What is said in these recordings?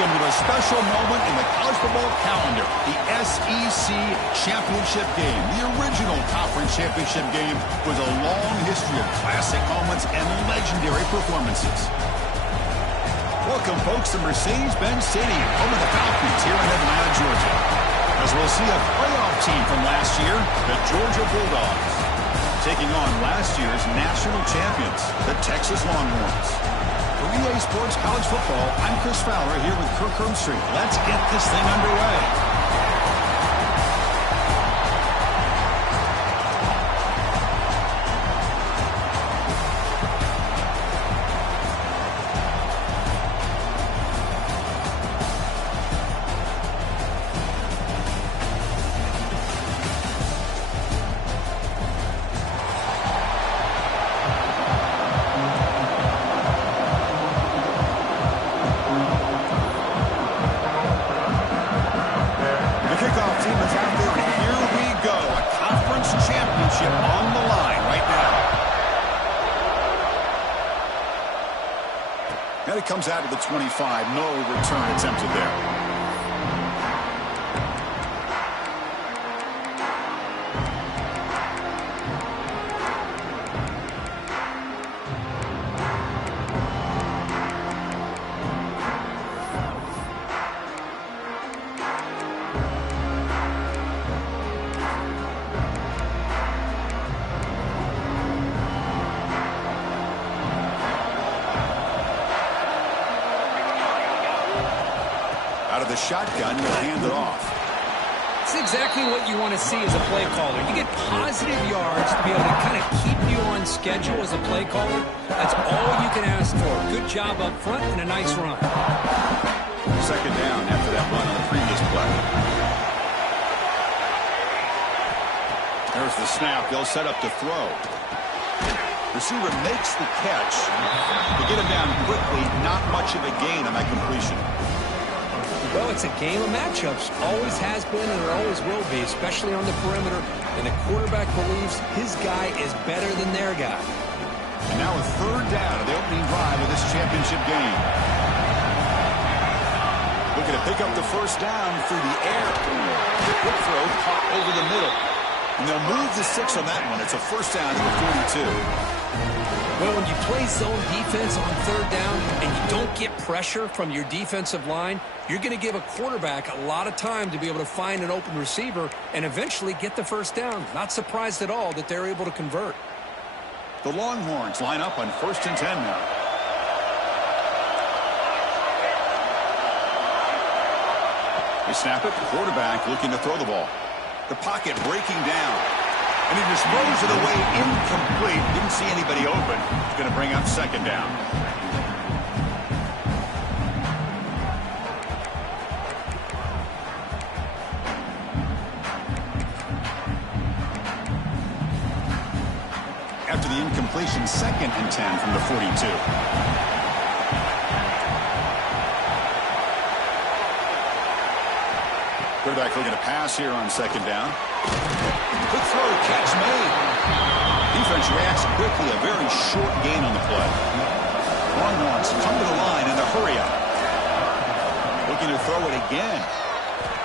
Welcome to a special moment in the college football calendar, the SEC Championship Game. The original conference championship game with a long history of classic moments and legendary performances. Welcome, folks, to Mercedes-Benz Stadium, home of the Falcons here in Atlanta, Georgia. As we'll see a playoff team from last year, the Georgia Bulldogs, taking on last year's national champions, the Texas Longhorns. For EA Sports College Football, I'm Chris Fowler here with Kirk Hermstreet. Let's get this thing underway. On the line right now. And it comes out of the 25. No return attempted there. Out of the shotgun, he'll hand it off. It's exactly what you want to see as a play caller. You get positive yards to be able to kind of keep you on schedule as a play caller. That's all you can ask for. Good job up front and a nice run. Second down after that run on the previous play. There's the snap. They'll set up to throw. Receiver makes the catch. To get him down quickly, not much of a gain on that completion. Well, it's a game of matchups. Always has been and it always will be, especially on the perimeter. And the quarterback believes his guy is better than their guy. And now a third down of the opening drive of this championship game. Looking to pick up the first down through the air. Quick throw, caught over the middle. And they'll move the 6 on that one. It's a first down to the 42. Well, when you play zone defense on third down and you don't get pressure from your defensive line, you're going to give a quarterback a lot of time to be able to find an open receiver and eventually get the first down. Not surprised at all that they're able to convert. The Longhorns line up on 1st and 10 now. They snap it. Quarterback looking to throw the ball. The pocket breaking down. And he disposed it away incomplete. Didn't see anybody open. He's going to bring up second down. After the incompletion, 2nd and 10 from the 42. Quarterback looking to pass here on 2nd down. Quick throw, catch made. Defense reacts quickly, a very short gain on the play. Longhorns come to the line in a hurry up. Looking to throw it again.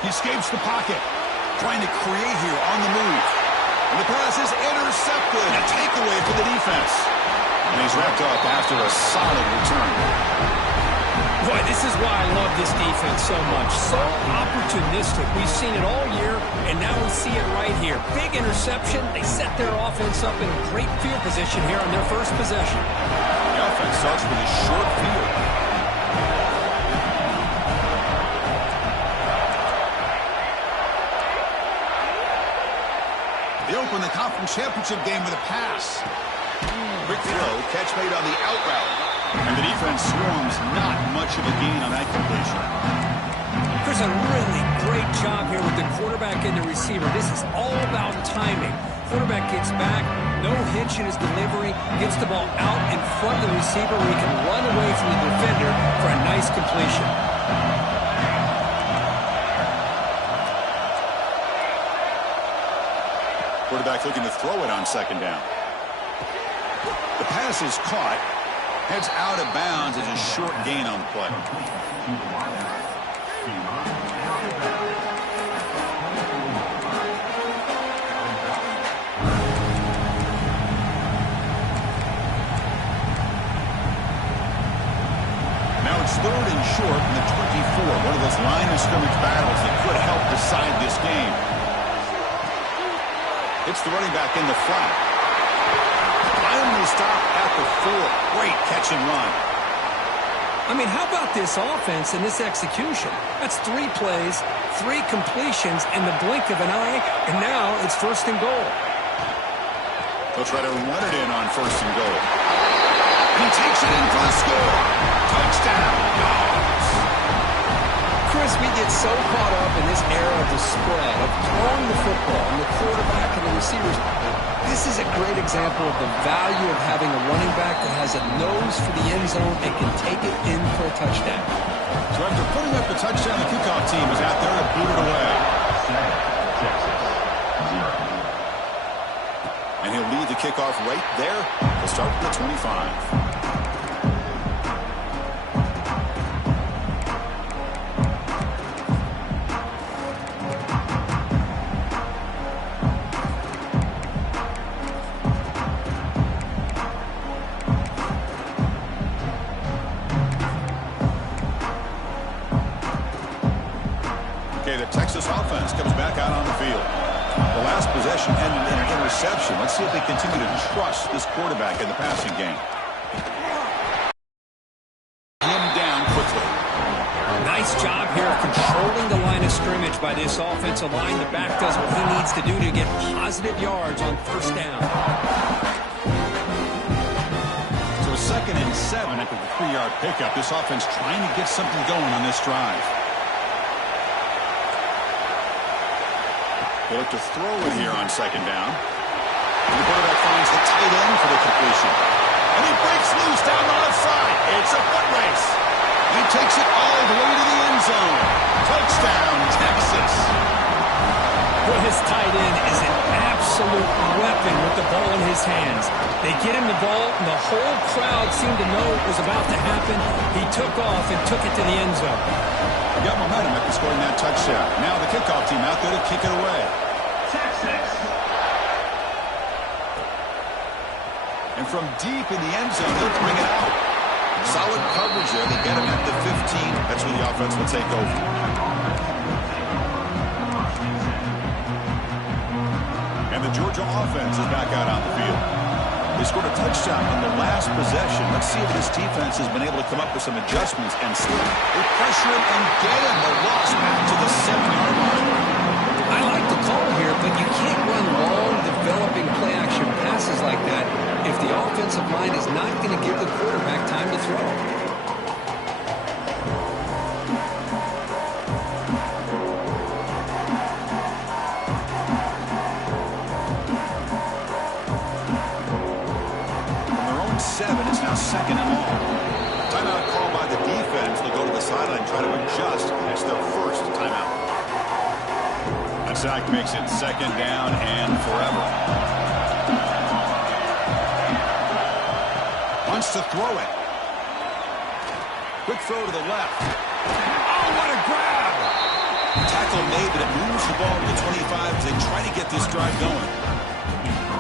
He escapes the pocket. Trying to create here on the move. And the pass is intercepted. A takeaway for the defense. And he's wrapped up after a solid return. Boy, this is why I love this defense so much. So opportunistic. We've seen it all year, and now we see it right here. Big interception. They set their offense up in great field position here on their first possession. The offense starts with a short field. They open the conference championship game with a pass. Quick throw, catch made on the out route. And the defense swarms, not much of a gain on that completion. Chris, a really great job here with the quarterback and the receiver. This is all about timing. Quarterback gets back, no hitch in his delivery, gets the ball out in front of the receiver where he can run away from the defender for a nice completion. Quarterback looking to throw it on 2nd down. The pass is caught. Heads out of bounds as a short gain on the play. Now it's 3rd and short in the 24. One of those line of scrimmage battles that could help decide this game. It's the running back in the flat. Finally stopped at the 4. Great catch and run. I mean, how about this offense and this execution? That's 3 plays, 3 completions in the blink of an eye, and now it's 1st and goal. They'll try to run it in on 1st and goal. He takes it in for the score. Touchdown, Dogs. Chris, we get so caught up in this era of the spread, of throwing the football, and the quarterback and the receivers. This is a great example of the value of having a running back that has a nose for the end zone and can take it in for a touchdown. So after putting up the touchdown, the kickoff team is out there to boot it away. And he'll lead the kickoff right there. He'll start with the 25. Okay, the Texas offense comes back out on the field. The last possession ended in an interception. Let's see if they continue to trust this quarterback in the passing game. Him down quickly. Nice job here of controlling the line of scrimmage by this offensive line. The back does what he needs to do to get positive yards on 1st down. So 2nd and 7 after the 3-yard pickup. This offense trying to get something going on this drive. They look to throw it here on 2nd down. And the quarterback finds the tight end for the completion. And he breaks loose down the left side. It's a foot race. He takes it all the way to the end zone. Touchdown, Texas. Well, his tight end is an absolute weapon with the ball in his hands. They get him the ball, and the whole crowd seemed to know it was about to happen. He took off and took it to the end zone. He got momentum after scoring that touchdown. Now the kickoff team out there to kick it away. Texas. And from deep in the end zone, they'll bring it out. Solid coverage there. They get him at the 15. That's where the offense will take over. And the Georgia offense is back out on the field. They scored a touchdown on the last possession. Let's see if this defense has been able to come up with some adjustments and still they pressure him and get him the loss back to the 7-yard line. I like the call here, but you can't run long, developing play-action passes like that if the offensive line is not going to give the quarterback time to throw. It's now 2nd and long. Timeout called by the defense. They'll go to the sideline and try to adjust. It's their 1st timeout. That sack makes it 2nd down and forever. Wants to throw it. Quick throw to the left. Oh, what a grab! Tackle made, but it moves the ball to the 25 as they try to get this drive going.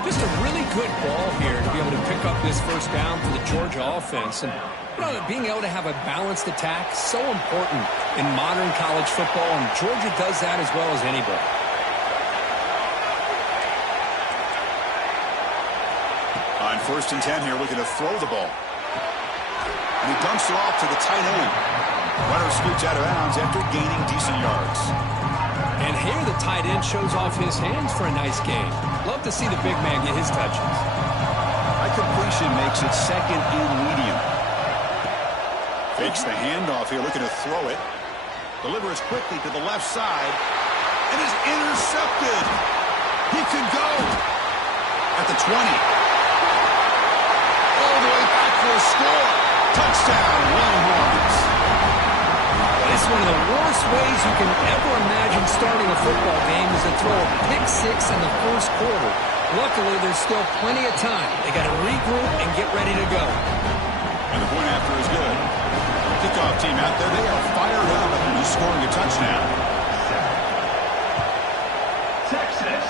Just a really good ball here to be able to pick up this 1st down for the Georgia offense. And you know, being able to have a balanced attack, so important in modern college football, and Georgia does that as well as anybody. On 1st and 10 here, looking to throw the ball. And he dumps it off to the tight end. Runner scoots out of bounds after gaining decent yards. And here the tight end shows off his hands for a nice game. Love to see the big man get his touches. High completion makes it 2nd and medium. Fakes the handoff here, looking to throw it. Delivers quickly to the left side. And is intercepted. He could go at the 20. All the way back for a score. Touchdown, Longhorns. It's one of the worst ways you can ever imagine starting a football game is to throw a pick-6 in the 1st quarter. Luckily, there's still plenty of time. They got to regroup and get ready to go. And the point after is good. Kickoff team out there, they are fired up. who's scoring a touchdown. Texas.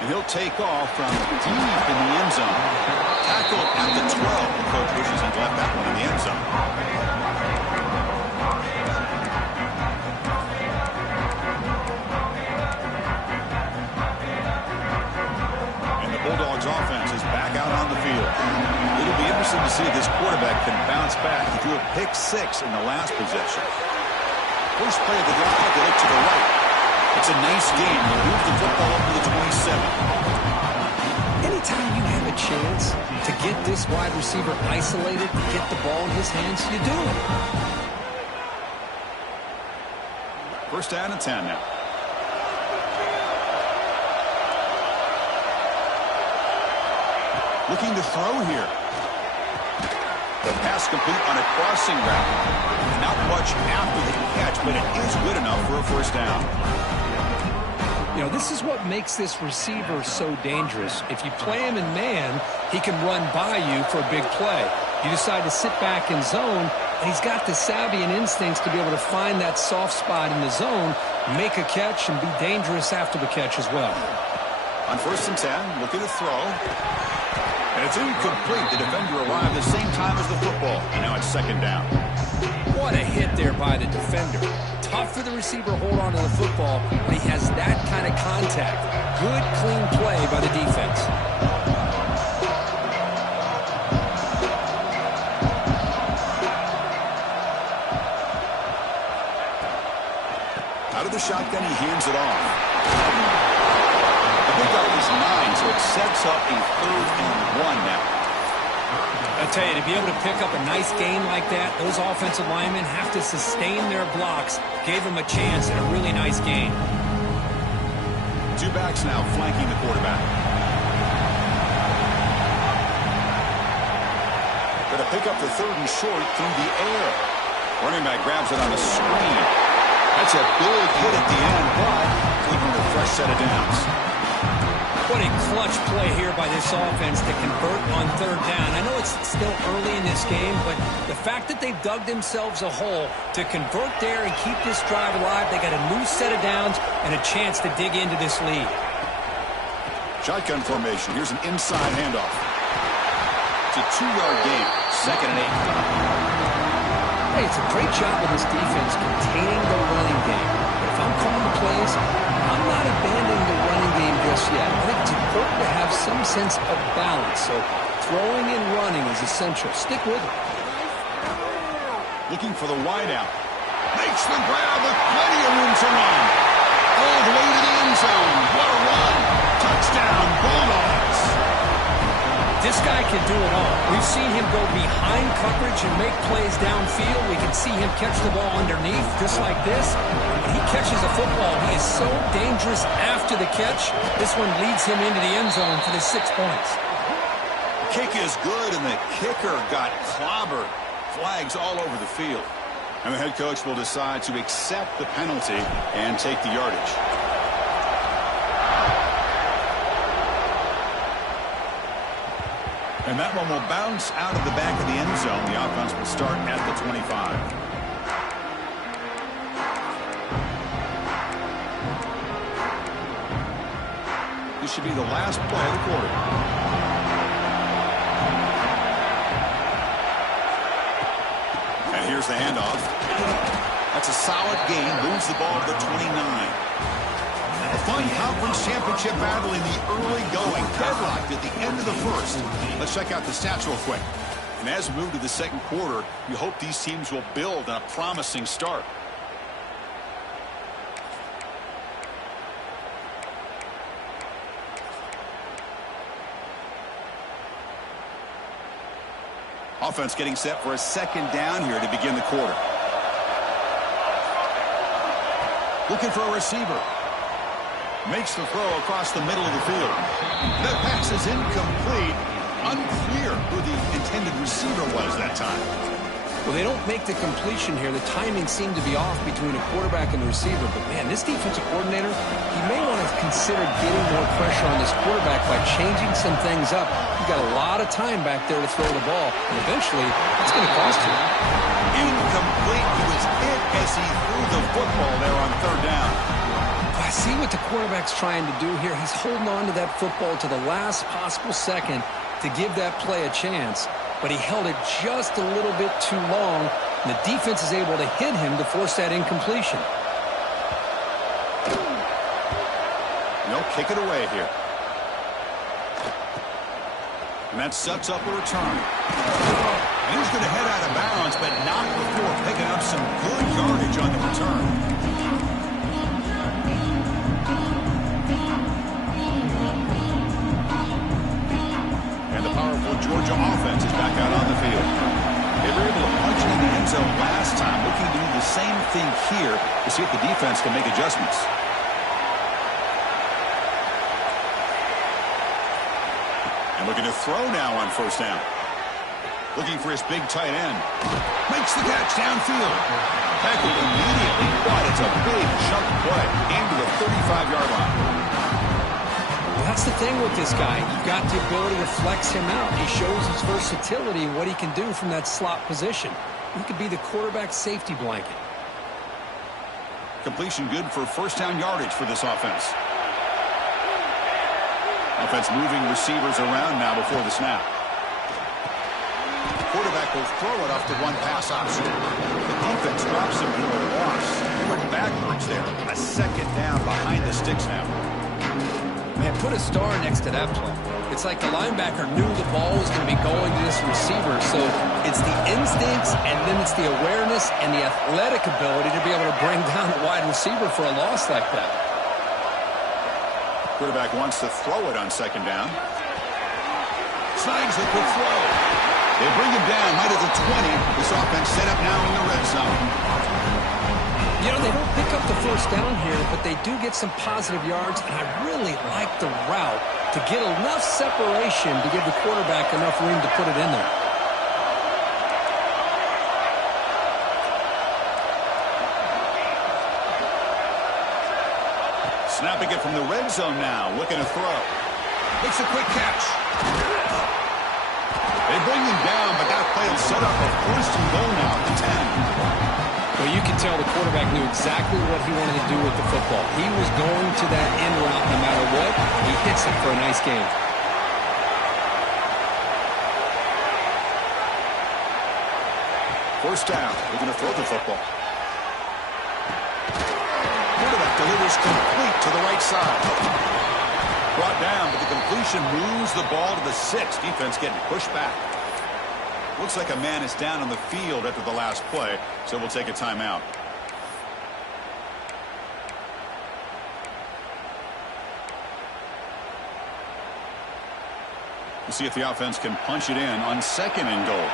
And he'll take off from deep in the end zone. Tackled at the 12. The coach wishes he'd left that one in the end zone. And the Bulldogs offense is back out on the field. It'll be interesting to see if this quarterback can bounce back. He threw a pick 6 in the last possession. First play of the drive, they look to the right. It's a nice game. They move the football up to the 27. Anytime you have a chance to get this wide receiver isolated, get the ball in his hands, you do it. First down and 10 now. Looking to throw here. The pass complete on a crossing route. Not much after the catch, but it is good enough for a first down. You know, this is what makes this receiver so dangerous. If you play him in man, he can run by you for a big play. You decide to sit back in zone, and he's got the savvy and instincts to be able to find that soft spot in the zone, make a catch, and be dangerous after the catch as well. On first and 10, looking to throw. And it's incomplete. The defender arrived at the same time as the football. And now it's second down. What a hit there by the defender. Tough for the receiver to hold on to the football, but he has that kind of contact. Good, clean play by the defense. Out of the shotgun, he hands it off. The pickup is 9, so it sets up a 3rd and 1 now. I tell you, to be able to pick up a nice gain like that, those offensive linemen have to sustain their blocks. Gave them a chance at a really nice gain. Two backs now flanking the quarterback. Going to pick up the 3rd and short through the air. Running back grabs it on the screen. That's a big hit at the end, but we need a fresh set of downs. What a clutch play here by this offense to convert on 3rd down. I know it's still early in this game, but the fact that they've dug themselves a hole to convert there and keep this drive alive, they got a new set of downs and a chance to dig into this lead. Shotgun formation. Here's an inside handoff. It's a 2-yard gain. 2nd and 8. Hey, it's a great job of this defense containing the running game. But if I'm calling the plays, I'm not abandoning the running game just yet. I think it's important to have some sense of balance. So throwing and running is essential. Stick with it. Looking for the wideout. Makes the grab with plenty of room to run. All the way to the end zone. What a run. Touchdown, Bulldogs. This guy can do it all. We've seen him go behind coverage and make plays downfield. We can see him catch the ball underneath just like this. When he catches a football, he is so dangerous after the catch. This one leads him into the end zone for the 6 points. Kick is good, and the kicker got clobbered. Flags all over the field. And the head coach will decide to accept the penalty and take the yardage. And that one will bounce out of the back of the end zone. The offense will start at the 25. This should be the last play of the quarter. And here's the handoff. That's a solid gain. Moves the ball to the 29. A fun conference championship battle in the early going. Deadlocked at the end of the first. Let's check out the stats real quick. And as we move to the second quarter, you hope these teams will build on a promising start. Offense getting set for a second down here to begin the quarter. Looking for a receiver. Makes the throw across the middle of the field. That pass is incomplete. Unclear who the intended receiver was that time. Well, they don't make the completion here. The timing seemed to be off between a quarterback and the receiver. But, man, this defensive coordinator, he may want to consider getting more pressure on this quarterback by changing some things up. You've got a lot of time back there to throw the ball. And eventually, it's going to cost you. Incomplete. He was hit as he threw the football there on third down. I see what the quarterback's trying to do here. He's holding on to that football to the last possible second to give that play a chance. But he held it just a little bit too long, and the defense is able to hit him to force that incompletion. They'll kick it away here. And that sets up a return. And he's going to head out of bounds, but not before picking up some good yardage on the return. And the powerful Georgia offense is back out on the field. They were able to punch it in the end zone last time, looking to do the same thing here to see if the defense can make adjustments. And looking to throw now on first down. Looking for his big tight end. Makes the catch downfield. Tackled immediately, but it's a big chunk play into the 35-yard line. Well, that's the thing with this guy. You've got the ability to flex him out. He shows his versatility and what he can do from that slot position. He could be the quarterback safety blanket. Completion good for first down yardage for this offense. Offense moving receivers around now before the snap. Quarterback will throw it off the one pass option. The defense drops him to a loss. He went backwards there. A second down behind the sticks now. Man, put a star next to that play. It's like the linebacker knew the ball was going to be going to this receiver. So it's the instincts, and then it's the awareness and the athletic ability to be able to bring down the wide receiver for a loss like that. Quarterback wants to throw it on second down. Snags the quick throw. They bring him down right at the 20. This offense set up now in the red zone. You know, they don't pick up the first down here, but they do get some positive yards, and I really like the route to get enough separation to give the quarterback enough room to put it in there. Snapping it from the red zone now, looking to throw. Makes a quick catch. They bring him down, but that play will set up a first and goal now at the 10. Well, you can tell the quarterback knew exactly what he wanted to do with the football. He was going to that end route no matter what. He hits it for a nice game. First down, they're going to throw the football. Quarterback delivers complete to the right side. Brought down, but the completion moves the ball to the 6. Defense getting pushed back. Looks like a man is down on the field after the last play, so we'll take a timeout. We'll see if the offense can punch it in on second and goal.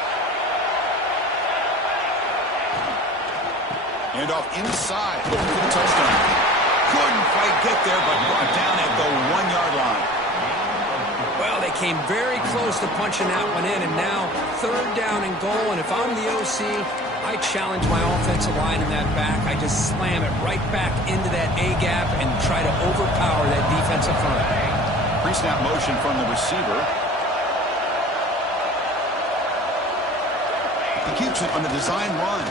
Hand off inside. Going for the touchdown. Couldn't quite get there, but brought down at the 1-yard line. Well, they came very close to punching that one in, and now third down and goal. And if I'm the OC, I challenge my offensive line in that back. I just slam it right back into that A-gap and try to overpower that defensive front. Pre-snap motion from the receiver. He keeps it on the design run.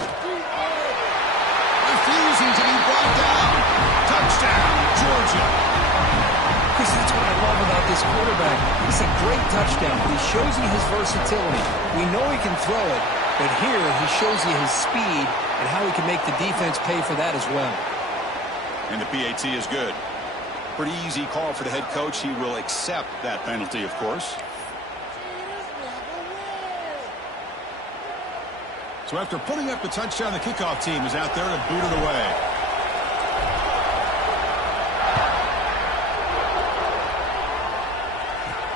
Refusing to be brought down. Touchdown, Georgia. Chris, that's what I love about this quarterback. It's a great touchdown. He shows you his versatility. We know he can throw it, but here he shows you his speed and how he can make the defense pay for that as well. And the PAT is good. Pretty easy call for the head coach. He will accept that penalty, of course. So after putting up the touchdown, the kickoff team is out there to boot it away.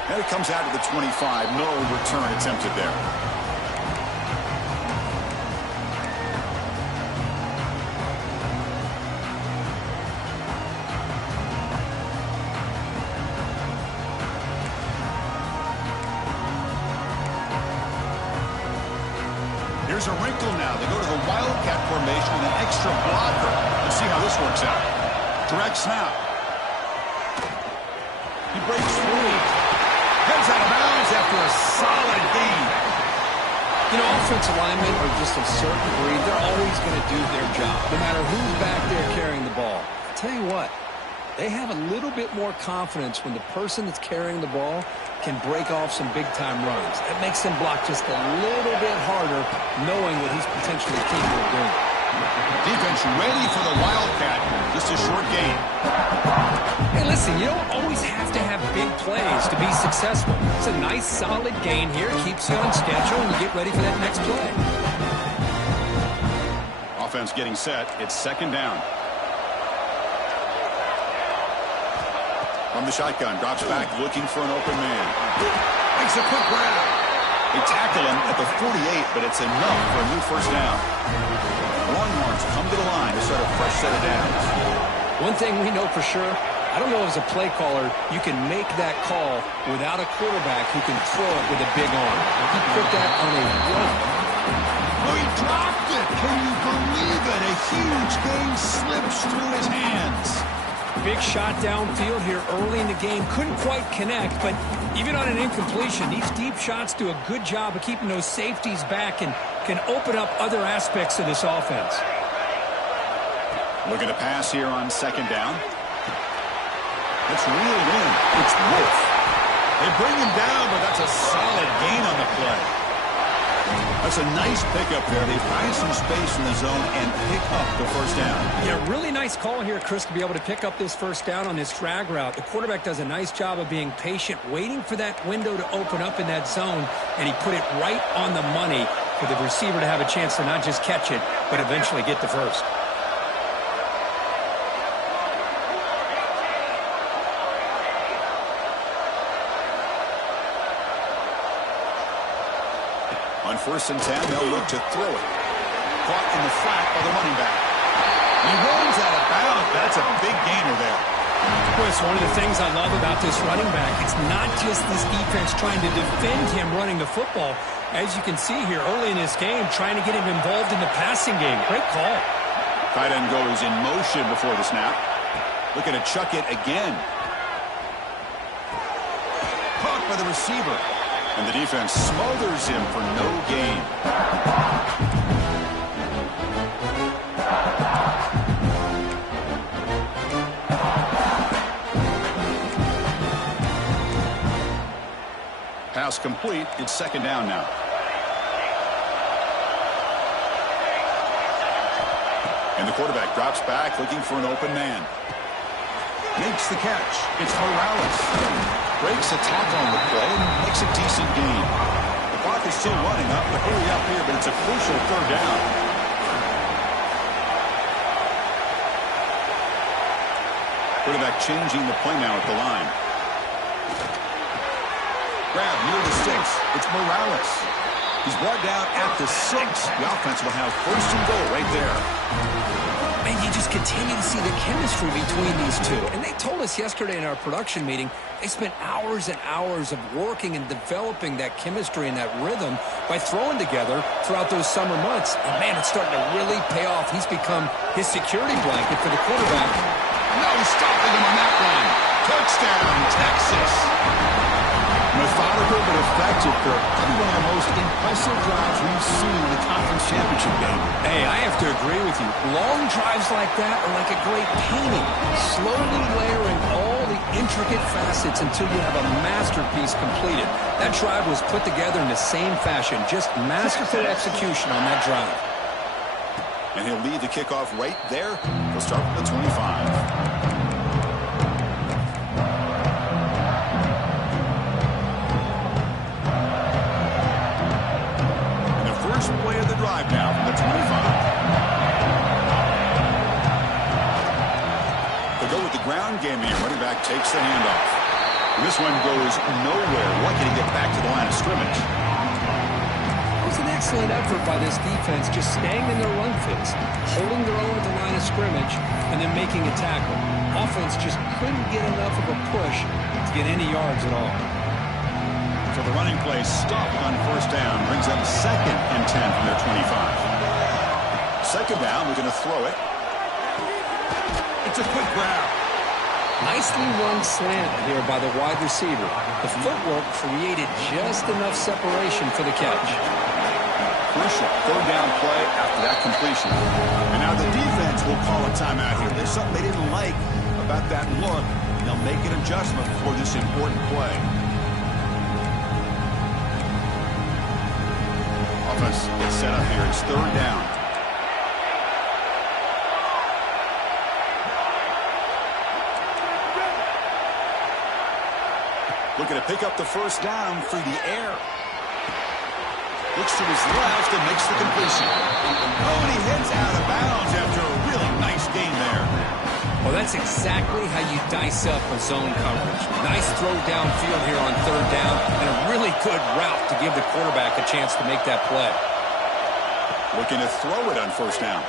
And it comes out to the 25. No return attempted there. Here's a wrinkle now. They go to the wildcat formation with an extra blocker. Let's see how this works out. Direct snap. He breaks free. Heads out of bounds after a solid gain. You know, offensive linemen are just a certain breed. They're always going to do their job, no matter who's back there carrying the ball. I'll tell you what, they have a little bit more confidence when the person that's carrying the ball can break off some big-time runs. That makes them block just a little bit harder, knowing what he's potentially capable of doing. Defense ready for the Wildcat. Just a short gain. Hey, listen, you don't always have to have big plays to be successful. It's a nice, solid gain here. Keeps you on schedule, and you get ready for that next play. Offense getting set. It's second down. From the shotgun, drops back, looking for an open man. Makes a quick grab. They tackle him at the 48, but it's enough for a new first down. Longhorns come to the line to start a fresh set of downs. One thing we know for sure, I don't know as a play caller, you can make that call without a quarterback who can throw it with a big arm. He put that on a run. Oh, he dropped it. Can you believe it? A huge gain slips through his hands. Big shot downfield here early in the game. Couldn't quite connect, but even on an incompletion, these deep shots do a good job of keeping those safeties back and can open up other aspects of this offense. Look at a pass here on second down. It's reeled in. It's Wolf. They bring him down, but that's a solid gain on the play. That's a nice pickup there. They find some space in the zone and pick up the first down. Yeah, really nice call here, Chris, to be able to pick up this first down on this drag route. The quarterback does a nice job of being patient, waiting for that window to open up in that zone, and he put it right on the money for the receiver to have a chance to not just catch it, but eventually get the first. On 1st and 10, they'll look to throw it. Caught in the flat by the running back. He runs out of bounds. That's a big gainer there. Chris, one of the things I love about this running back, it's not just this defense trying to defend him running the football. As you can see here early in this game, trying to get him involved in the passing game. Great call. Tight end goes in motion before the snap. Looking to chuck it again. Caught by the receiver. And the defense smothers him for no gain. Pass complete. It's second down now. And the quarterback drops back, looking for an open man. Makes the catch. It's Morales. Breaks a tackle on the play and makes a decent gain. The clock is still running up to hurry up here, but it's a crucial third down. Quarterback changing the play now at the line. Grab near the 6. It's Morales. He's brought down at the 6. The offense will have first and goal right there. Man, you just continue to see the chemistry between these two. And they told us yesterday in our production meeting, they spent hours and hours of working and developing that chemistry and that rhythm by throwing together throughout those summer months. And, man, it's starting to really pay off. He's become his security blanket for the quarterback. No stopping him on that one. Touchdown, Texas. Methodical but effective for probably one of the most impressive drives we've seen in the conference championship game. Hey, I have to agree with you. Long drives like that are like a great painting, slowly layering all the intricate facets until you have a masterpiece completed. That drive was put together in the same fashion, just masterful execution on that drive. And he'll lead the kickoff right there. He'll start with the 25. Play of the drive now from the 25. They go with the ground game here. Running back takes the handoff. And this one goes nowhere. Lucky to get back to the line of scrimmage. It was an excellent effort by this defense, just staying in their run fits, holding their own at the line of scrimmage, and then making a tackle. Offense just couldn't get enough of a push to get any yards at all. So the running play stopped on first down. Brings up 2nd and 10 from their 25. Second down, we're going to throw it. It's a quick grab. Nicely run slant here by the wide receiver. The footwork created just enough separation for the catch. crucial third down play after that completion. And now the defense will call a timeout here. There's something they didn't like about that look. They'll make an adjustment for this important play. Offense gets set up here. It's third down. Looking to pick up the first down through the air. Looks to his left and makes the completion. Oh, and he heads out of bounds after a really nice gain there. Well, that's exactly how you dice up a zone coverage. Nice throw downfield here on third down, and a really good route to give the quarterback a chance to make that play. Looking to throw it on first down.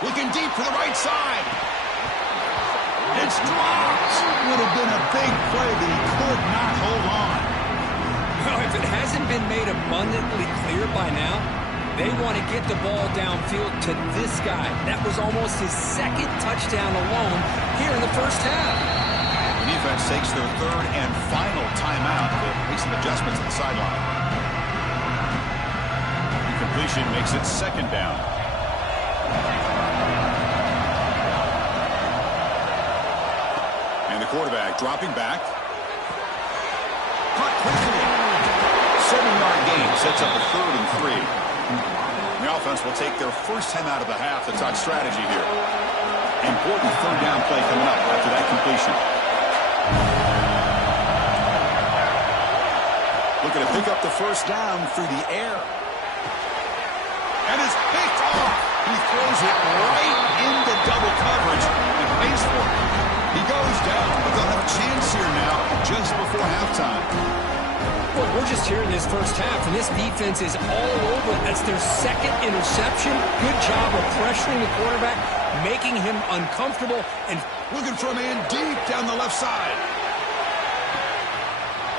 Looking deep to the right side. It's dropped. Would have been a big play, but he could not hold on. Well, if it hasn't been made abundantly clear by now, they want to get the ball downfield to this guy. That was almost his second touchdown alone here in the first half. The defense takes their third and final timeout to make some adjustments at the sideline. Incompletion makes it second down. And the quarterback dropping back. Caught quickly. 7-yard gain sets up a 3rd and 3. The offense will take their first time out of the half to talk strategy here. Important third down play coming up after that completion. Looking to pick up the first down through the air. And it's picked off. He throws it right into double coverage and pays for it. He goes down, but they'll have a chance here now just before halftime. Well, we're just here in this first half, and this defense is all over. That's their second interception. Good job of pressuring the quarterback, making him uncomfortable, and looking for a man deep down the left side.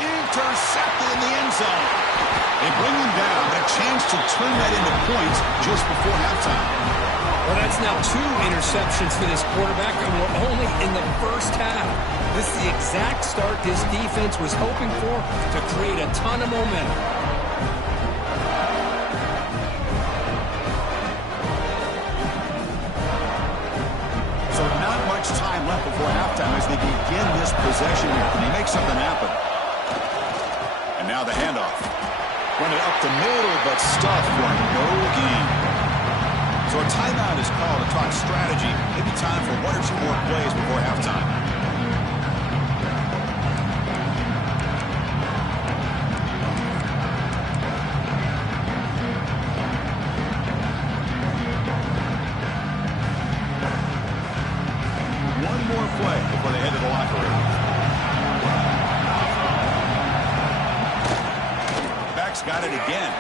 Intercepted in the end zone. They bring him down, a chance to turn that into points just before halftime. Well, that's now 2 interceptions for this quarterback, and we're only in the first half. This is the exact start this defense was hoping for to create a ton of momentum. So not much time left before halftime as they begin this possession here. Can they make something happen? And now the handoff. Run it up the middle, but stuffed for no gain. So a timeout is called to talk strategy. Maybe time for 1 or 2 more plays before halftime. One more play before they head to the locker room. Back's got it again.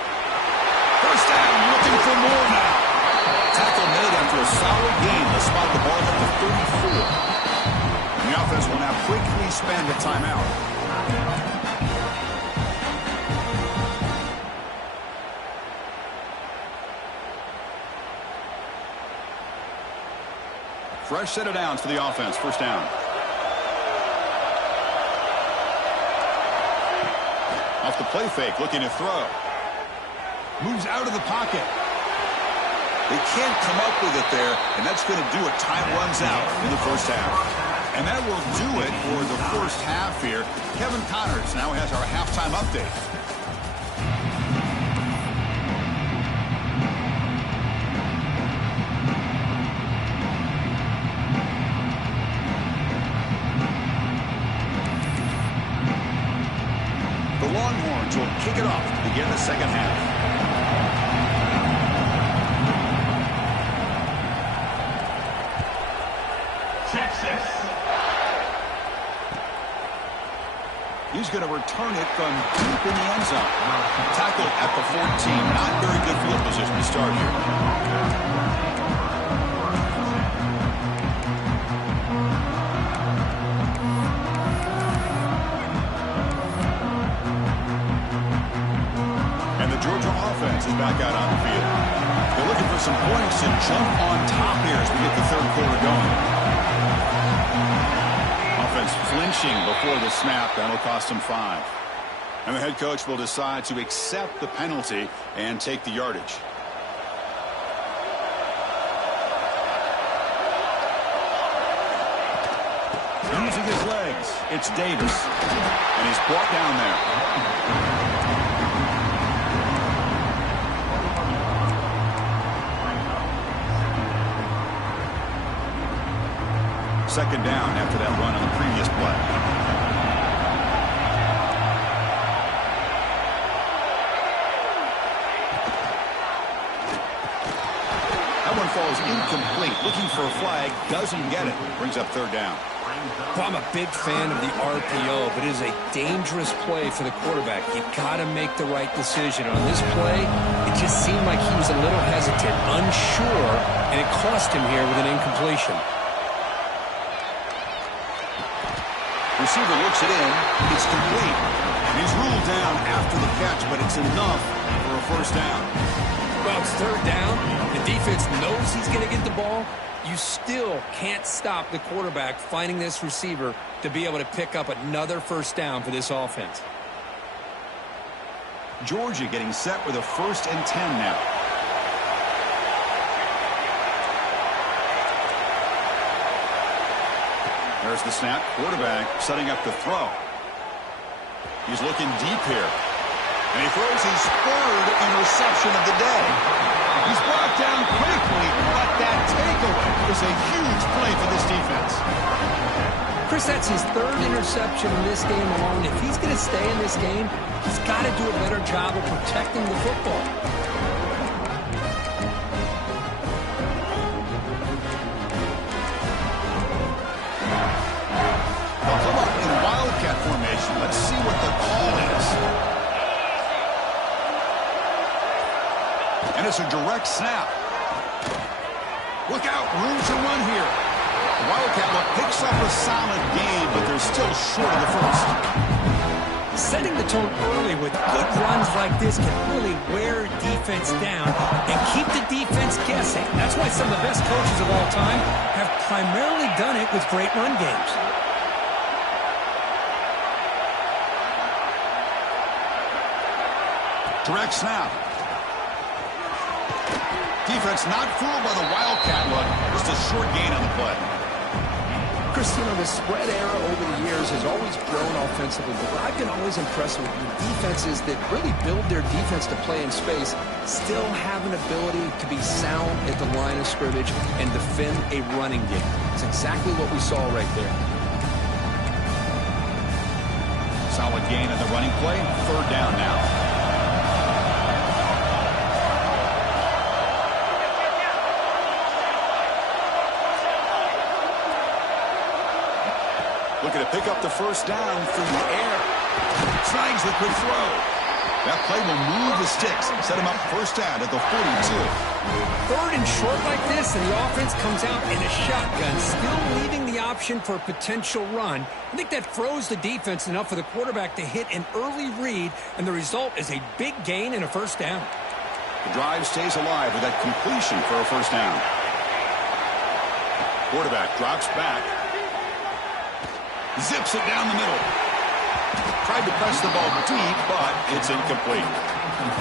First down, looking for more now. Tackle made after a solid gain to spot the ball up to 34. And the offense will now quickly spend a timeout. Fresh set of downs for the offense. First down. Off the play fake, looking to throw. Moves out of the pocket. They can't come up with it there, and that's going to do it. Time runs out in the first half. And that will do it for the first half here. Kevin Connors now has our halftime update. The Longhorns will kick it off to begin the second half. He's going to return it from deep in the end zone. Tackled at the 14. Not very good field position to start here. And the Georgia offense is back out on the field. They're looking for some points to jump on top here as we get the third quarter going. Offense flinching before the snap. That'll cost them 5. And the head coach will decide to accept the penalty and take the yardage. Using his legs, it's Davis. And he's brought down there. Second down after that run on the previous play. That one falls incomplete. Looking for a flag, doesn't get it. Brings up third down. Well, I'm a big fan of the RPO, but it is a dangerous play for the quarterback. You got to make the right decision. On this play, it just seemed like he was a little hesitant, unsure, and it cost him here with an incompletion. Receiver looks it in. It's complete. And he's ruled down after the catch, but it's enough for a first down. Well, it's third down. The defense knows he's going to get the ball. You still can't stop the quarterback finding this receiver to be able to pick up another first down for this offense. Georgia getting set with a 1st and 10 now. There's the snap. Quarterback setting up the throw. He's looking deep here. And he throws his 3rd interception of the day. He's brought down quickly, but that takeaway is a huge play for this defense. Chris, that's his 3rd interception in this game alone. If he's going to stay in this game, he's got to do a better job of protecting the football. They'll come up in Wildcat formation. Let's see what the call is. And it's a direct snap. Look out, room to run here. The Wildcat look picks up a solid gain, but they're still short of the first. Setting the tone early with good runs like this can really wear defense down and keep the defense guessing. That's why some of the best coaches of all time have primarily done it with great run games. Direct snap. Defense not fooled by the Wildcat look. Just a short gain on the play. Chris, you know, the spread era over the years has always grown offensively, but what I've been always impressed with the defenses that really build their defense to play in space still have an ability to be sound at the line of scrimmage and defend a running game. It's exactly what we saw right there. Solid gain on the running play. Third down now. Looking to pick up the first down through the air. Snags the quick throw. That play will move the sticks. Set him up first down at the 42. 3rd and short like this, and the offense comes out in a shotgun, still leaving the option for a potential run. I think that froze the defense enough for the quarterback to hit an early read, and the result is a big gain and a first down. The drive stays alive with that completion for a first down. Quarterback drops back. Zips it down the middle. Tried to press the ball deep, but it's incomplete.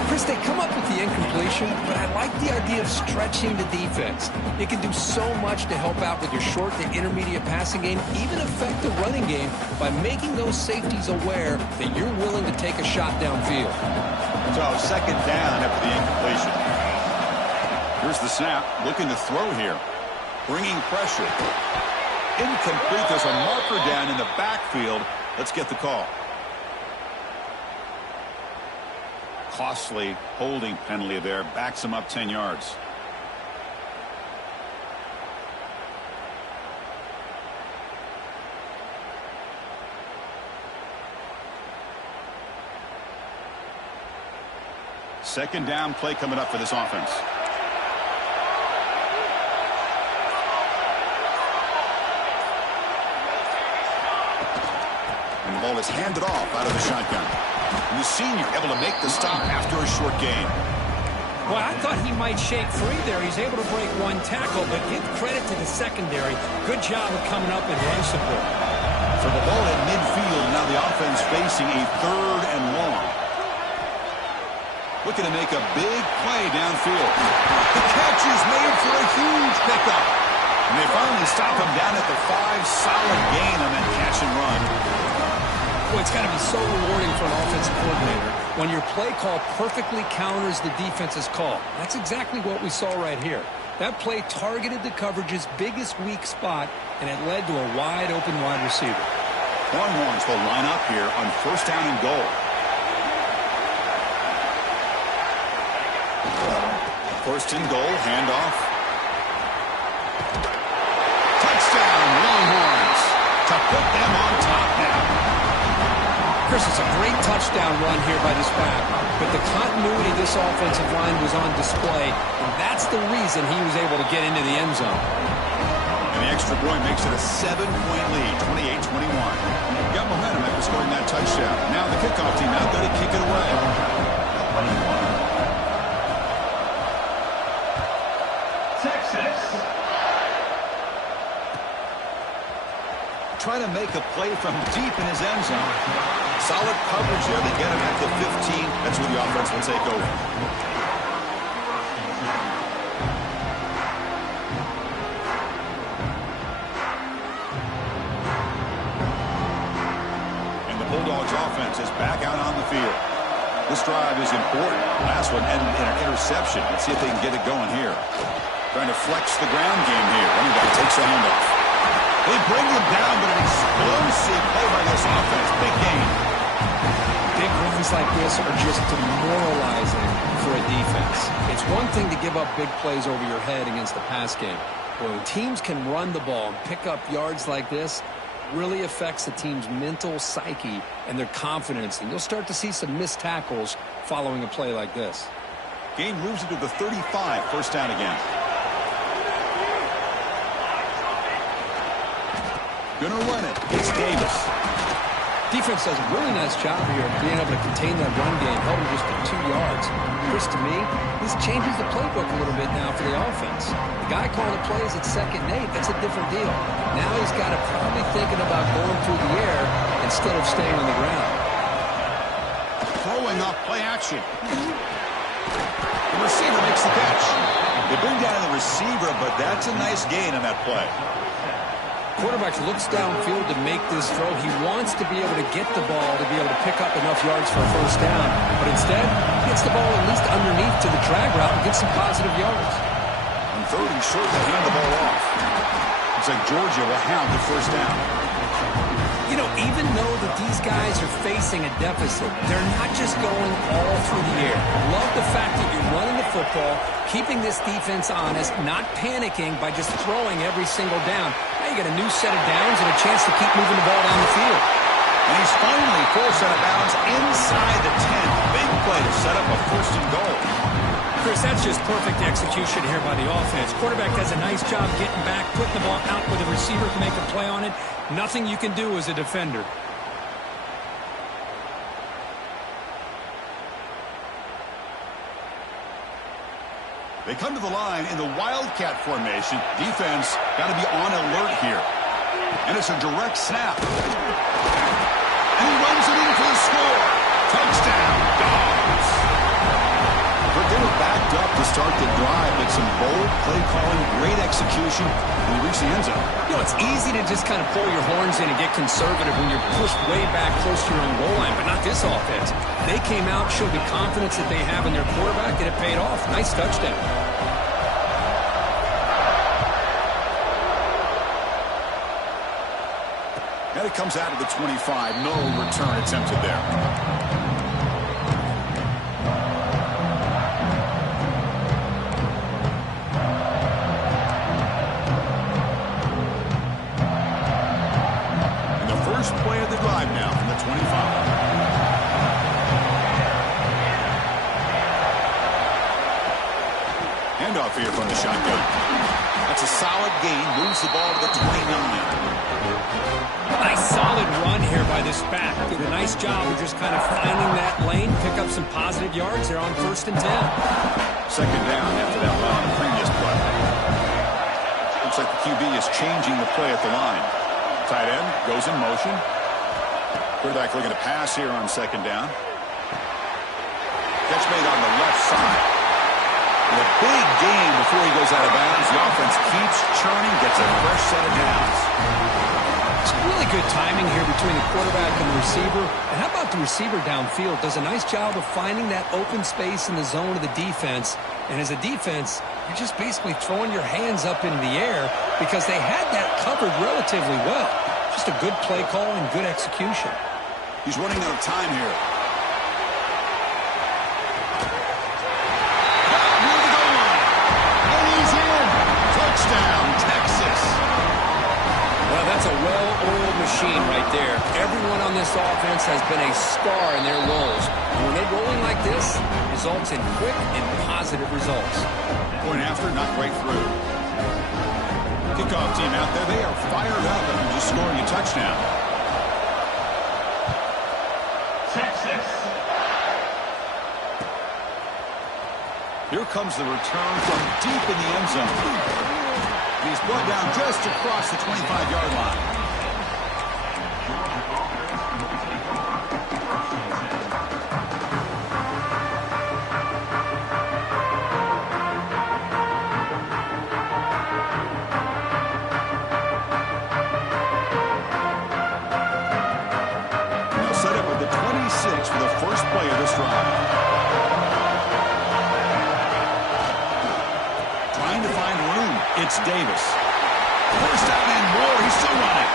Chris, they come up with the incompletion, but I like the idea of stretching the defense. It can do so much to help out with your short to intermediate passing game, even affect the running game by making those safeties aware that you're willing to take a shot downfield. So second down after the incompletion. Here's the snap. Looking to throw here. Bringing pressure. Incomplete. There's a marker down in the backfield. Let's get the call. Costly holding penalty there. Backs him up 10 yards. Second down play coming up for this offense. And the ball is handed off out of the shotgun. And the senior able to make the stop after a short gain. Well, I thought he might shake free there. He's able to break one tackle, but give credit to the secondary. Good job of coming up and run support. for the ball at midfield. Now the offense facing a 3rd and long. Looking to make a big play downfield. The catch is made for a huge pickup. And they finally stop him down at the 5. Solid gain on that catch and run. Boy, it's got to be so rewarding for an offensive coordinator when your play call perfectly counters the defense's call. That's exactly what we saw right here. That play targeted the coverage's biggest weak spot, and it led to a wide-open wide receiver. Longhorns will line up here on 1st down and goal. First and goal, handoff. Touchdown, Longhorns, to put them on top now. Chris, it's a great touchdown run here by this back, but the continuity of this offensive line was on display, and that's the reason he was able to get into the end zone. And the extra point makes it a 7-point lead, 28-21. Got momentum after scoring that touchdown. Now the kickoff team out there to kick it away. 21. Trying to make a play from deep in his end zone. Solid coverage there. They get him at the 15. That's where the offense will take over. And the Bulldogs offense is back out on the field. This drive is important. Last one ended in an interception. Let's see if they can get it going here. Trying to flex the ground game here. Running back takes a handoff. They bring him down, but an explosive play by this offense. Big game. Big runs like this are just demoralizing for a defense. It's one thing to give up big plays over your head against the pass game. When teams can run the ball and pick up yards like this, really affects the team's mental psyche and their confidence. And you'll start to see some missed tackles following a play like this. Gain moves into the 35. First down again. Gonna run it. It's Davis. Defense does a really nice job here of being able to contain that run game, held him just to 2 yards. Chris, to me, this changes the playbook a little bit now for the offense. The guy calling the plays at 2nd and 8, that's a different deal. Now he's got to probably thinking about going through the air instead of staying on the ground. Throwing off play action. The receiver makes the catch. They bring down the receiver, but that's a nice gain on that play. Quarterback looks downfield to make this throw. He wants to be able to get the ball to be able to pick up enough yards for a 1st down. But instead, he gets the ball at least underneath to the drag route and gets some positive yards. On 3rd and short, they hand the ball off. Looks like Georgia will have the 1st down. You know, even though that these guys are facing a deficit, they're not just going all through the air. Love the fact that you're running the football, keeping this defense honest, not panicking by just throwing every single down. Now you get a new set of downs and a chance to keep moving the ball down the field. And he's finally forced out of bounds inside the 10. Big play to set up a 1st and goal. Chris, that's just perfect execution here by the offense. Quarterback does a nice job getting back, putting the ball out where the receiver can make a play on it. Nothing you can do as a defender. They come to the line in the Wildcat formation. Defense got to be on alert here. And it's a direct snap. And he runs it in for the score. Touchdown, Dogs. But they were backed up to start the drive, but some bold play calling, great execution, and they reach the end zone. You know, it's easy to just kind of pull your horns in and get conservative when you're pushed way back close to your own goal line, but not this offense. They came out, showed the confidence that they have in their quarterback, and it paid off. Nice touchdown. And it comes out of the 25. No return attempted there. Play of the drive now from the 25. Handoff here from the shotgun. That's a solid gain. Moves the ball to the 29. Nice solid run here by this back. Did a nice job of just kind of finding that lane, pick up some positive yards. They're on 1st and 10. 2nd down after that run on the previous play. Looks like the QB is changing the play at the line. tight end goes in motion. Quarterback looking to pass here on second down. Catch made on the left side. And a big gain before he goes out of bounds. The offense keeps churning, gets a fresh set of downs. It's really good timing here between the quarterback and the receiver. And how about the receiver downfield? Does a nice job of finding that open space in the zone of the defense. And as a defense, you're just basically throwing your hands up into the air because they had that covered relatively well. Just a good play call and good execution. He's running out of time here. And he's in. Touchdown, Texas. Well, that's a well-oiled machine right there. Everyone on this offense has been a star in their roles. And when they're rolling like this, results in quick and positive results. Point after, not quite through. Kickoff team out there, they are fired up after just scoring a touchdown. Texas. Here comes the return from deep in the end zone. He's brought down just across the 25-yard line. Now set up with the 26 for the first play of this drive. Trying to find room. It's Davis. First down and more. He's still running.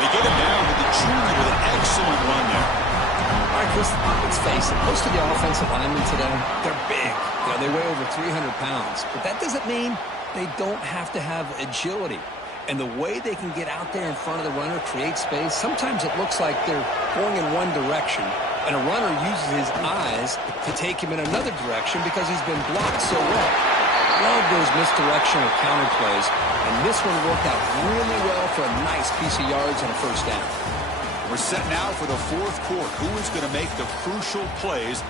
They get him down to the junior with an excellent run there. All right, Chris, let's face it. Most of the offensive linemen today, they're big. You know, they weigh over 300 pounds. But that doesn't mean they don't have to have agility. And the way they can get out there in front of the runner, create space, sometimes it looks like they're going in one direction, and a runner uses his eyes to take him in another direction because he's been blocked so well. Love those misdirection or counter plays, and this one worked out really well for a nice piece of yards and a first down. We're set now for the fourth quarter. Who is going to make the crucial plays?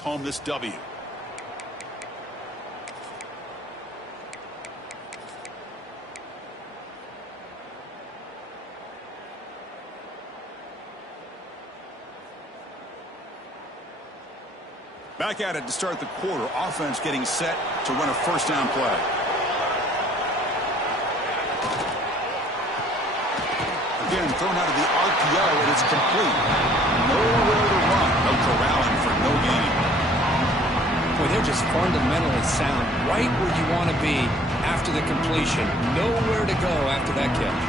Home this W. Back at it to start the quarter. Offense getting set to run a first down play. Again, thrown out of the RPO, and it's complete. Nowhere to run. No corralling for no gain. Boy, they're just fundamentally sound, right where you want to be after the completion. Nowhere to go after that catch.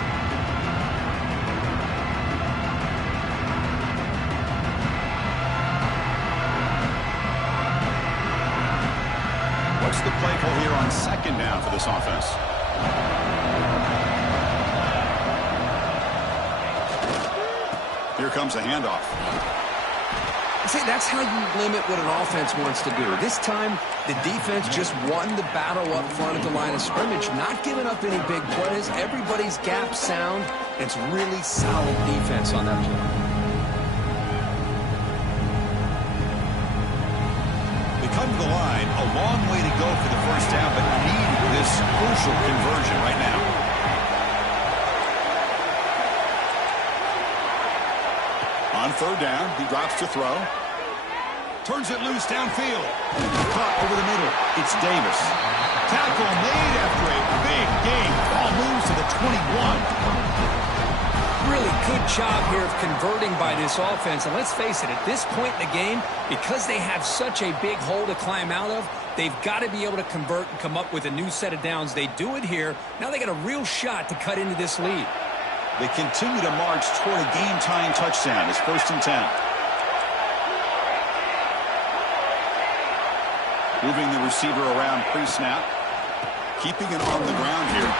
What's the play call here on second down for this offense? Here comes a handoff. See, that's how you limit what an offense wants to do. This time, the defense just won the battle up front at the line of scrimmage, not giving up any big plays. Everybody's gap sound. It's really solid defense on that play. They come the line. A long way to go for the first down, but needing this crucial conversion right now. On third down, he drops to throw. Turns it loose downfield. Caught over the middle. It's Davis. Tackle made after a big gain. Ball moves to the 21. Really good job here of converting by this offense. And let's face it, at this point in the game, because they have such a big hole to climb out of, they've got to be able to convert and come up with a new set of downs. They do it here. Now they got a real shot to cut into this lead. They continue to march toward a game-tying touchdown. It's 1st and 10. Moving the receiver around pre-snap. Keeping it on the ground here.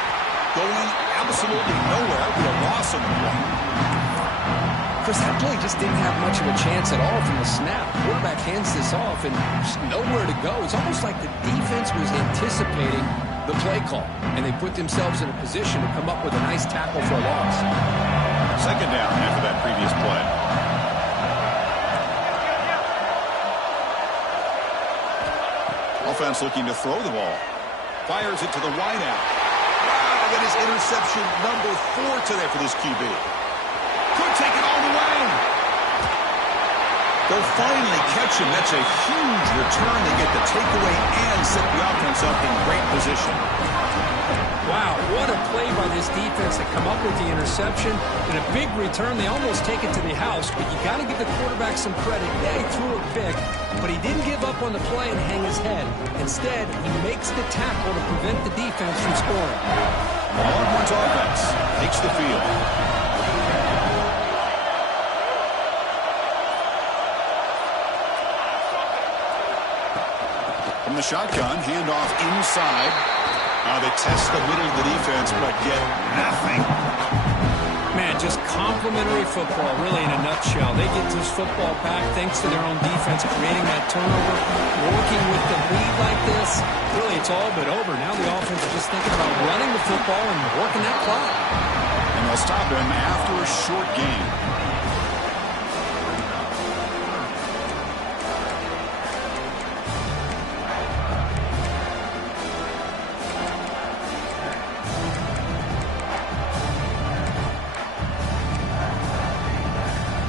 Going absolutely nowhere with a loss on the play. Chris, that play just didn't have much of a chance at all from the snap. Quarterback hands this off and just nowhere to go. It's almost like the defense was anticipating the play call, and they put themselves in a position to come up with a nice tackle for a loss. Second down after that previous play. Offense looking to throw the ball. Fires it to the wideout. Wow, that is interception number 4 today for this QB. Could take it all the way. They'll finally catch him. That's a huge return. They get the takeaway and set the offense up in great position. Wow, what a play by this defense to come up with the interception. And a big return. They almost take it to the house, but you got to give the quarterback some credit. Yeah, he threw a pick, but he didn't give up on the play and hang his head. Instead, he makes the tackle to prevent the defense from scoring. Longhorns offense takes the field. From the shotgun, handoff inside. They test the middle of the defense, but get nothing. Man, just complimentary football, really, in a nutshell. They get this football back thanks to their own defense, creating that turnover, working with the lead like this. Really, it's all but over. Now the offense is just thinking about running the football and working that clock. And they'll stop him after a short game.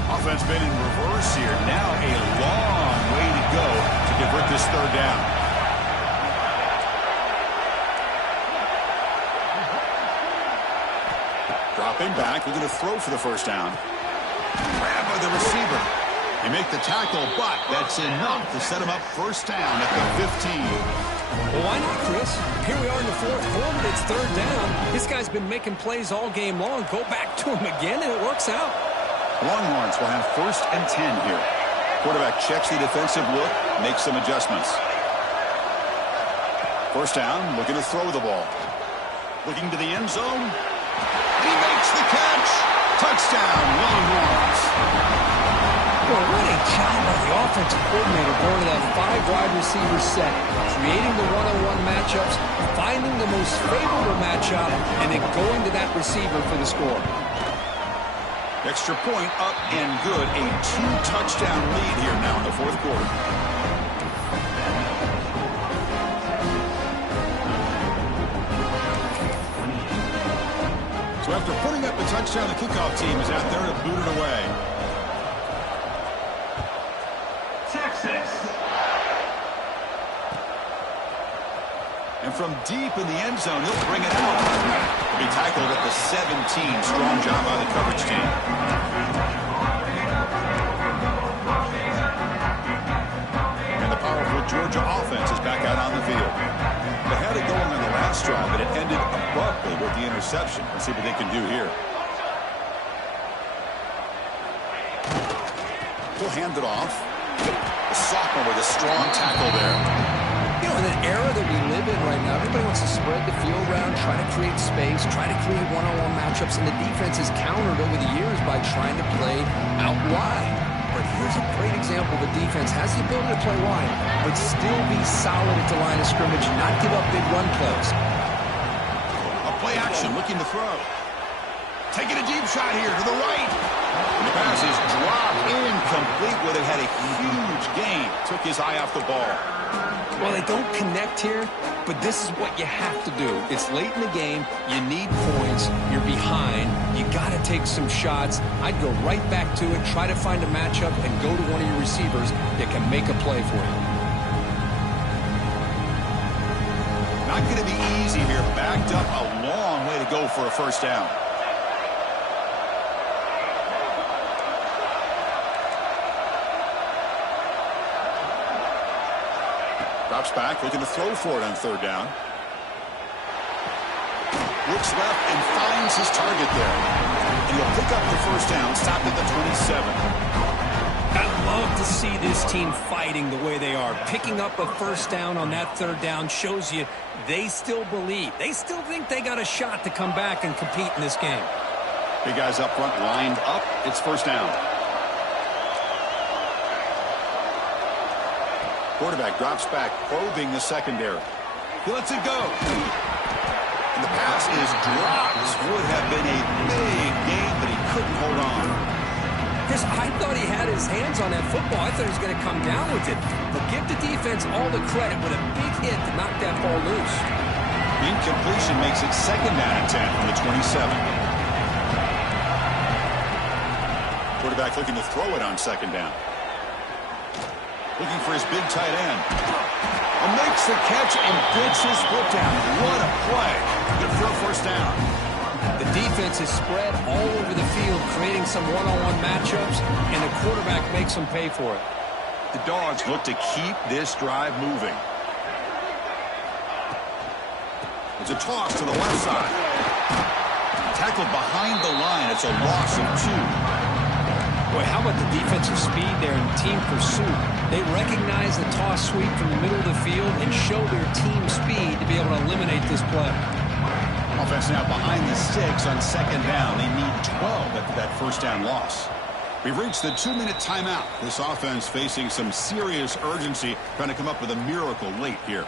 Offense been in reverse here. Now a long way to go to convert this third down. Dropping back, we're going to throw for the first down. Grab by the receiver. They make the tackle, but that's enough to set him up first down at the 15. Well, why not, Chris? Here we are in the fourth quarter. It's third down. This guy's been making plays all game long. Go back to him again, and it works out. Longhorns will have 1st and 10 here. Quarterback checks the defensive look, makes some adjustments. First down, looking to throw the ball. Looking to the end zone. He makes the catch. Touchdown, Longhorns. Well, what a job by the offensive coordinator going to that 5-wide receiver set, creating the one-on-one matchups, finding the most favorable matchup, and then going to that receiver for the score. Extra point up and good. A 2-touchdown lead here now in the fourth quarter. So after putting up the touchdown, the kickoff team is out there to boot it away. Texas. And from deep in the end zone, he'll bring it out. He'll be tackled at the 17. Strong job by the coverage team. And the powerful Georgia offense is back out on the field. They had it going on the last drive, but it ended abruptly with the interception. Let's see what they can do here. He'll hand it off. The sophomore with a strong tackle there. You know, in an era that we live in right now, everybody wants to spread the field around, try to create space, try to create one-on-one matchups, and the defense has countered over the years by trying to play out wide. But here's a great example. The defense has the ability to play wide, but still be solid at the line of scrimmage, not give up big run plays. A play action, looking to throw. Taking a deep shot here to the right. And the pass is dropped incomplete where they had a huge gain. Took his eye off the ball. Well, they don't connect here, but this is what you have to do. It's late in the game. You need points. You're behind. You got to take some shots. I'd go right back to it, try to find a matchup, and go to one of your receivers that can make a play for you. Not going to be easy here. Backed up a long way to go for a first down. Drops back, looking to throw for it on third down. Looks left and finds his target there. And he'll pick up the first down, stopped at the 27. I love to see this team fighting the way they are. Picking up a first down on that third down shows you they still believe. They still think they got a shot to come back and compete in this game. Big guys up front lined up. It's first down. Quarterback drops back, probing the secondary. He lets it go. And the pass is dropped. Would have been a big game, but he couldn't hold on. Chris, I thought he had his hands on that football. I thought he was going to come down with it. But give the defense all the credit with a big hit to knock that ball loose. Incompletion makes it second down and 10 on the 27. Quarterback looking to throw it on second down. Looking for his big tight end. And makes the catch and gets his foot down. What a play. Good for a first down. The defense is spread all over the field, creating some one-on-one matchups, and the quarterback makes them pay for it. The Dogs look to keep this drive moving. It's a toss to the left side. Tackled behind the line. It's a loss of 2. Boy, how about the defensive speed there in team pursuit? They recognize the toss sweep from the middle of the field and show their team speed to be able to eliminate this play. Offense now behind the 6 on second down. They need 12 after that first down loss. We've reached the 2-minute timeout. This offense facing some serious urgency, trying to come up with a miracle late here.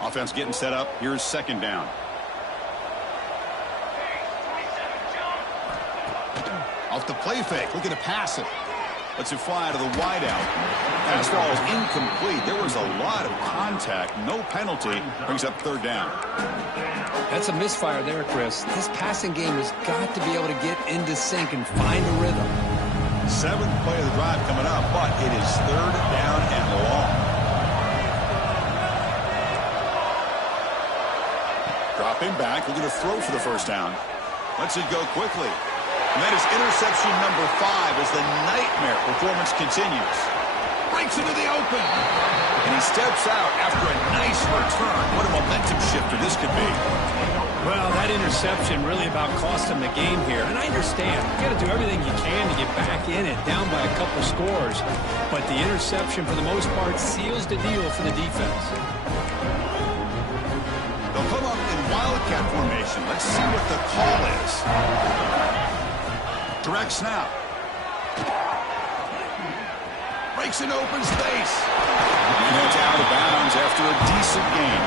Offense getting set up. Here's second down. Off the play fake. Looking to pass it. Lets it fly to the wideout. Pass ball is incomplete. There was a lot of contact. No penalty. Brings up third down. That's a misfire there, Chris. This passing game has got to be able to get into sync and find a rhythm. 7th play of the drive coming up, but it is third down and long. Dropping back, looking to throw for the first down. Lets it go quickly. And that is interception number 5 as the nightmare performance continues. Breaks into the open. And he steps out after a nice return. What a momentum shifter this could be. Well, that interception really about cost him the game here. And I understand. You got to do everything you can to get back in it, down by a couple scores. But the interception, for the most part, seals the deal for the defense. They'll come up in wildcat formation. Let's see what the call is. Direct snap. Breaks an open space. And it's out of bounds after a decent gain.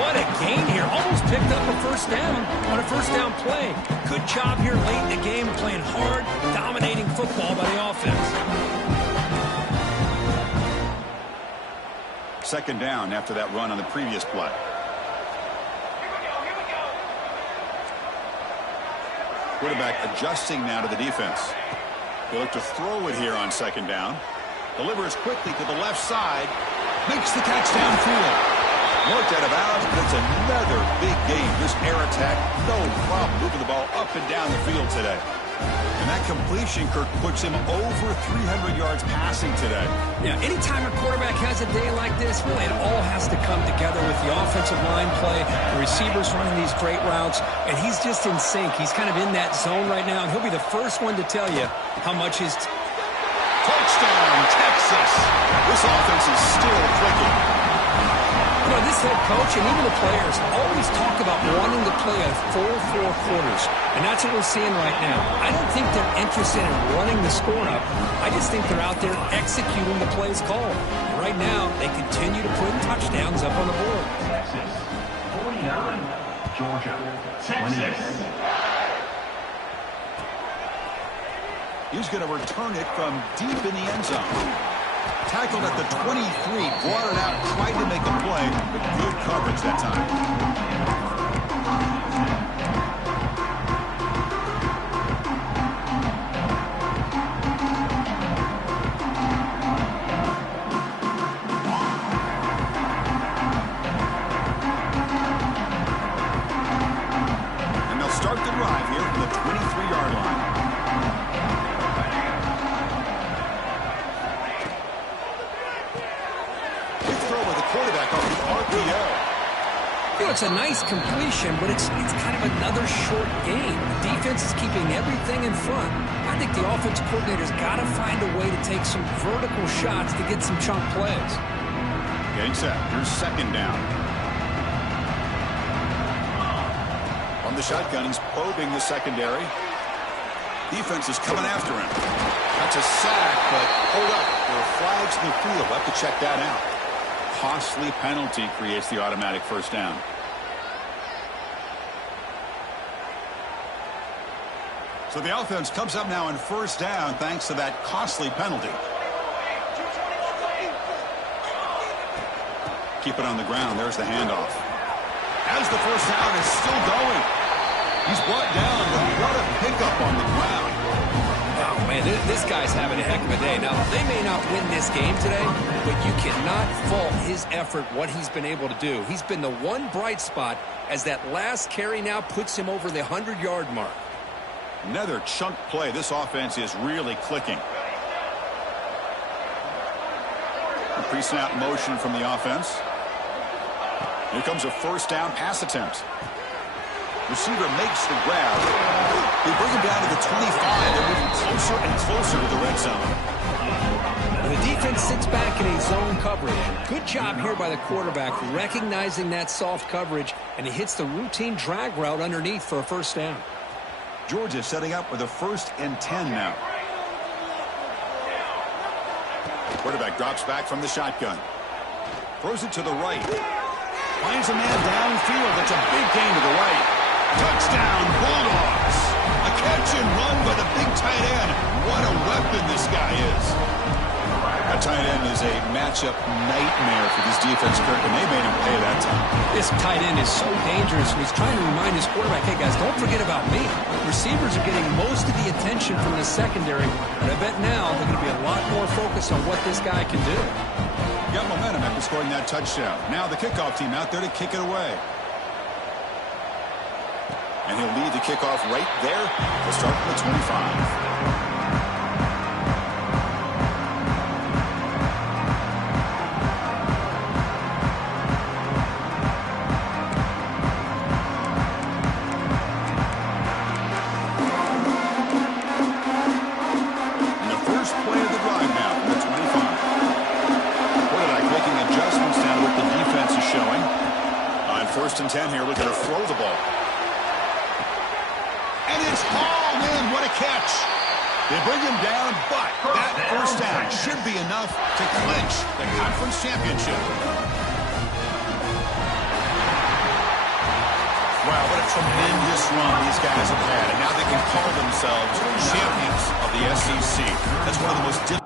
What a gain here. Almost picked up a first down on a first down play. Good job here late in the game, playing hard, dominating football by the offense. Second down after that run on the previous play. Quarterback adjusting now to the defense. They look to throw it here on second down. Delivers quickly to the left side. Makes the catch downfield. Worked out of bounds, but it's another big game. This air attack, no problem moving the ball up and down the field today. And that completion, Kirk, puts him over 300 yards passing today. Yeah, anytime a quarterback has a day like this, really it all has to come together with the offensive line play, the receivers running these great routes, and he's just in sync. He's kind of in that zone right now, and he'll be the first one to tell you how much his... Touchdown, Texas! This offense is still clicking. You know, this head coach and even the players always talk about wanting to play a full 4 quarters, and that's what we're seeing right now. I don't think they're interested in running the score up. I just think they're out there executing the plays called. And right now, they continue to put touchdowns up on the board. Texas, 49. Georgia, Texas. He's going to return it from deep in the end zone. Tackled at the 23, brought it out, tried to make a play, but good coverage that time. It's a nice completion, but it's kind of another short game. The defense is keeping everything in front. I think the offensive coordinator's got to find a way to take some vertical shots to get some chunk plays. Getting set. Here's second down. On the shotgun, he's probing the secondary. Defense is coming after him. That's a sack, but hold up. There are flags in the field. We'll have to check that out. Costly penalty creates the automatic first down. So the offense comes up now on first down thanks to that costly penalty. Keep it on the ground. There's the handoff. As the first down is still going. He's brought down, but what a pickup on the ground. Oh, man, this guy's having a heck of a day. Now, they may not win this game today, but you cannot fault his effort, what he's been able to do. He's been the one bright spot as that last carry now puts him over the 100-yard mark. Another chunk play. This offense is really clicking. A pre-snap motion from the offense. Here comes a first down pass attempt. Receiver makes the grab. They bring him down to the 25. They're moving closer and closer to the red zone. The defense sits back in a zone coverage. Good job here by the quarterback recognizing that soft coverage, and he hits the routine drag route underneath for a first down. Georgia setting up with a 1st and 10 now. Quarterback drops back from the shotgun. Throws it to the right. Finds a man downfield. That's a big gain to the right. Touchdown, Bulldogs. A catch and run by the big tight end. What a weapon this guy is. That tight end is a matchup nightmare for this defense, Kirk, and they made him pay that time. This tight end is so dangerous. He's trying to remind his quarterback, hey, guys, don't forget about me. Receivers are getting most of the attention from the secondary, but I bet now they're going to be a lot more focused on what this guy can do. Got momentum after scoring that touchdown. Now the kickoff team out there to kick it away. And he'll lead the kickoff right there. We'll start from the 25. First and 10 here. We're going to throw the ball. And it's hauled in. What a catch. They bring him down, but that first down should be enough to clinch the conference championship. Wow, what a tremendous run these guys have had. And now they can call themselves champions of the SEC. That's one of the most difficult